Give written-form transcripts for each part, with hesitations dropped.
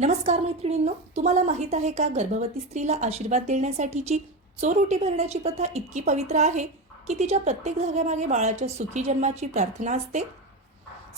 नमस्कार मैत्रिणींनो, तुम्हाला माहित आहे का गर्भवती स्त्रीला आशीर्वाद देण्यासाठीची चोरोटी भरण्याची प्रथा इतकी पवित्र आहे की तिच्या प्रत्येक धाग्यामागे बाळाच्या सुखी जन्माची प्रार्थना असते.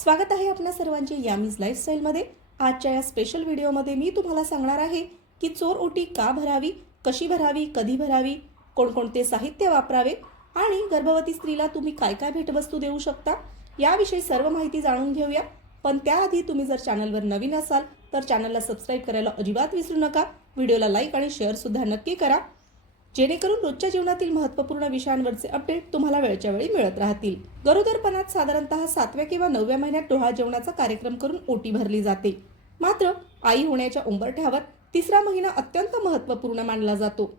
स्वागत आहे आपल्या सर्वांचे यामीज लाईफस्टाईलमध्ये. आजच्या या स्पेशल व्हिडिओमध्ये मी तुम्हाला सांगणार आहे की चोरोटी का भरावी, कशी भरावी, कधी भरावी, कोणकोणते साहित्य वापरावे आणि गर्भवती स्त्रीला तुम्ही काय काय भेटवस्तू देऊ शकता याविषयी सर्व माहिती जाणून घेऊया. पण त्याआधी तुम्ही जर चॅनलवर नवीन असाल तर चॅनलला सबस्क्राईब करायला अजिबात विसरू नका. व्हिडिओला लाईक आणि शेअर सुद्धा नक्की करा, जेणेकरून रोजच्या जीवनातील महत्त्वपूर्ण विषयांवरचे अपडेट तुम्हाला वेळच्या वेळी मिळत राहतील. गरोदरपणात साधारणतः 7व्या किंवा 9व्या महिन्यात डोहाळ जेवणाचा कार्यक्रम करून ओटी भरली जाते. मात्र आई होण्याच्या उंबरठ्यावर 3रा महिना अत्यंत महत्त्वपूर्ण मानला जातो.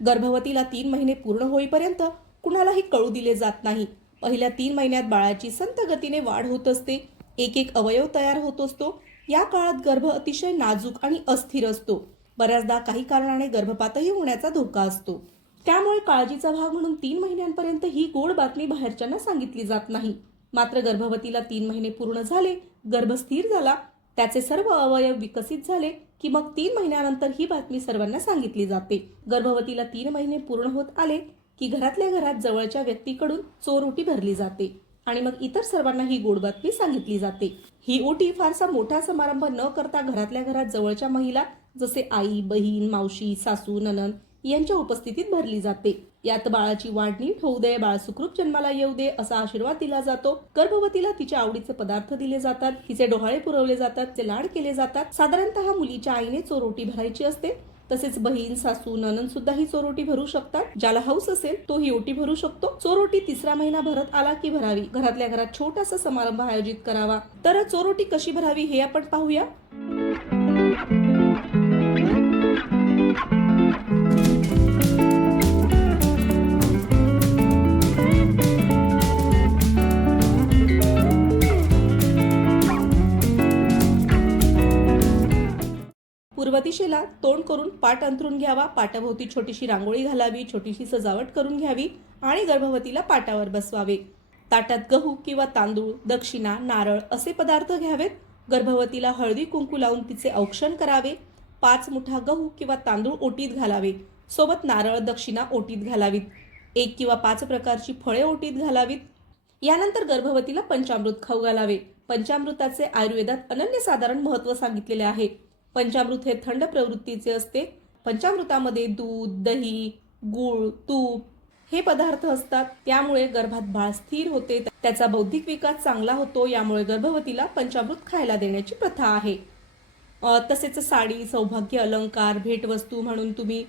गर्भवतीला 3 महिने पूर्ण होईपर्यंत कुणालाही कळू दिले जात नाही. पहिल्या 3 महिन्यात बाळाची संत गतीने वाढ होत असते. एक अवयव तयार होत असतो. या काळात गर्भ अतिशय नाजूक आणि अस्थिर असतो. बऱ्याचदा काही कारणाने गर्भपातही होण्याचा धोका असतो. त्यामुळे काळजीचा भाग म्हणून 3 महिन्यांपर्यंत ही गोड बातमी बाहेरच्यांना सांगितली जात नाही. मात्र गर्भवतीला 3 महिने पूर्ण झाले, गर्भ स्थिर झाला, त्याचे सर्व अवयव विकसित झाले की मग 3 महिन्यानंतर ही बातमी सर्वांना सांगितली जाते. गर्भवतीला 3 महिने पूर्ण होत आले की घरातल्या घरात जवळच्या व्यक्तीकडून चोरोटी भरली जाते आणि मग इतर सर्वांना ही गोड बातमी सांगितली जाते. ही ओटी फारसा मोठा समारंभ न करता घरातल्या घरात जवळच्या महिला जसे आई, बहीण, मावशी, सासू, नणंद यांच्या उपस्थितीत भरली जाते. यात बाळाची वाढ नीट होऊ दे, बाळ सुखरूप जन्माला येऊ दे असा आशीर्वाद दिला जातो. गर्भवतीला तिच्या आवडीचे पदार्थ दिले जातात, तिचे डोहाळे पुरवले जातात, तिचे लाड केले जातात. साधारणतः मुलीच्या आईने चोरोटी भरायची असते. तसेच बहीण, सासू, नणंद सुद्धा ही चोरोटी भरू शकतात. ज्याला हौस असेल तो ही ओटी भरू शकतो. चोरोटी 3रा महिना भरत आला की भरावी. घरातल्या घरात छोटासा समारंभ आयोजित करावा. तर चोरोटी कशी भरावी हे आपण पाहूया. पूर्व दिशेला तोंड करून पाट अंथरून घ्यावा. पाटाभोवती छोटीशी रांगोळी घालावी, छोटीशी सजावट करून घ्यावी आणि गर्भवतीला पाटावर बसवावे. ताटात गहू किंवा तांदूळ, दक्षिणा, नारळ असे पदार्थ घ्यावेत. गर्भवतीला हळदी कुंकू लावून तिचे औक्षण करावे. 5 मुठा गहू किंवा तांदूळ ओटीत घालावे. सोबत नारळ, दक्षिणा ओटीत घालावीत. 1 किंवा 5 प्रकारची फळे ओटीत घालावीत. यानंतर गर्भवतीला पंचामृत खाऊ घालावे. पंचामृताचे आयुर्वेदात अनन्यसाधारण महत्त्व सांगितलेले आहे. पंचामृत हे थंड प्रवृत्तीचे असते. पंचामृतामध्ये दूध, दही, गूळ, तूप हे पदार्थ असतात. त्यामुळे गर्भात बाळ स्थिर होते, त्याचा बौद्धिक विकास चांगला होतो. यामुळे गर्भवतीला पंचामृत खायला देण्याची प्रथा आहे. तसेच साडी, सौभाग्य, अलंकार, भेटवस्तू म्हणून तुम्ही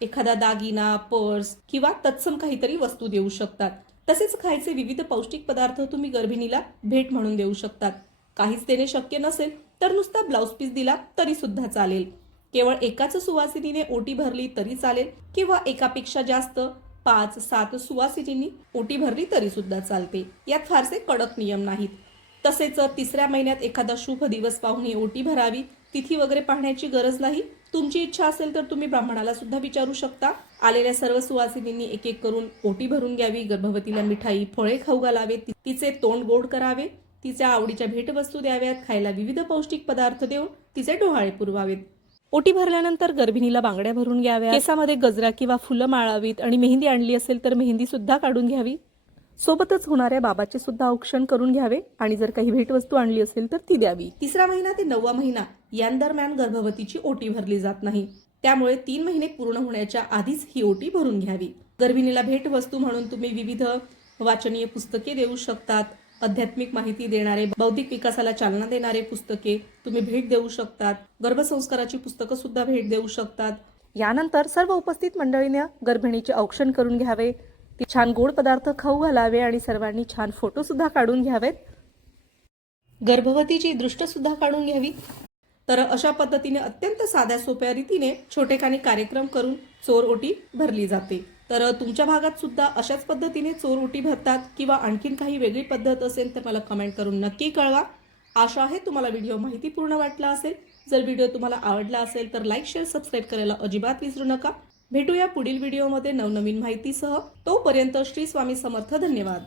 एखादा दागिना, पर्स किंवा तत्सम काहीतरी वस्तू देऊ शकतात. तसेच खायचे विविध पौष्टिक पदार्थ तुम्ही गर्भिणीला भेट म्हणून देऊ शकतात. काहीच देणे शक्य नसेल तर नुसता ब्लाउज पीस दिला तरी सुद्धा चालेल. केवळ एकाच सुवासिनीने ओटी भरली तरी चालेल किंवा एकापेक्षा जास्त 5-7 सुवासिनींनी ओटी भरली तरी सुद्धा चालते. यात फारसे कडक नियम नाहीत. तसेच 3ऱ्या महिन्यात एखादा शुभ दिवस पाहून ही ओटी भरावी. तिथी वगैरे पाहण्याची गरज नाही. तुमची इच्छा असेल तर तुम्ही ब्राह्मणाला सुद्धा विचारू शकता. आलेल्या सर्व सुवासिनींनी एक करून ओटी भरून घ्यावी. गर्भवतीला मिठाई, फळे खाऊ घालावे. तिचे तोंड गोड करावे. तिच्या आवडीच्या भेटवस्तू द्याव्यात. खायला विविध पौष्टिक पदार्थ देऊन तिचे डोहाळे पुरवावेत. ओटी भरल्यानंतर गर्भिणीला बांगड्या भरून घ्याव्या. केसामध्ये गजरा किंवा फुलं माळावीत आणि मेहंदी आणली असेल तर मेहंदी सुद्धा काढून घ्यावी. सोबतच होणाऱ्या बाबाचे सुद्धा औक्षण करून घ्यावे आणि जर काही भेटवस्तू आणली असेल तर ती द्यावी. 3रा महिना ते 9वा महिना यांदरम्यान गर्भवतीची ओटी भरली जात नाही. त्यामुळे 3 महिने पूर्ण होण्याच्या आधीच ही ओटी भरून घ्यावी. गर्भिणीला भेटवस्तू म्हणून तुम्ही विविध वाचनीय पुस्तके देऊ शकतात. आध्यात्मिक माहिती देणारे, बौद्धिक विकासाला चालना देणारे पुस्तके तुम्ही भेट देऊ शकतात. गर्भसंस्काराची पुस्तकं सुद्धा भेट देऊ शकतात. यानंतर सर्व उपस्थित मंडळीने गर्भिणीचे औक्षण करून घ्यावे. ती छान गोड पदार्थ खाऊ घालावे आणि सर्वांनी छान फोटो सुद्धा काढून घ्यावेत. गर्भवतीची दृष्ट सुद्धा काढून घ्यावी. तर अशा पद्धतीने अत्यंत साध्या सोप्या रीतीने छोटेखानी कार्यक्रम करून चोर ओटी भरली जाते. तर तुमच्या भागात सुद्धा अशाच पद्धतीने चोर ओटी भरतात किंवा आणखीन काही वेगळी पद्धत असेल तर मला कमेंट करून नक्की कळवा. आशा आहे तुम्हाला व्हिडिओ माहितीपूर्ण वाटला असेल. जर व्हिडिओ तुम्हाला आवडला असेल तर लाईक, शेअर, सबस्क्राईब करायला अजिबात विसरू नका. भेटूया पुढील व्हिडिओमध्ये नवनवीन माहितीसह. तोपर्यंत श्री स्वामी समर्थ. धन्यवाद.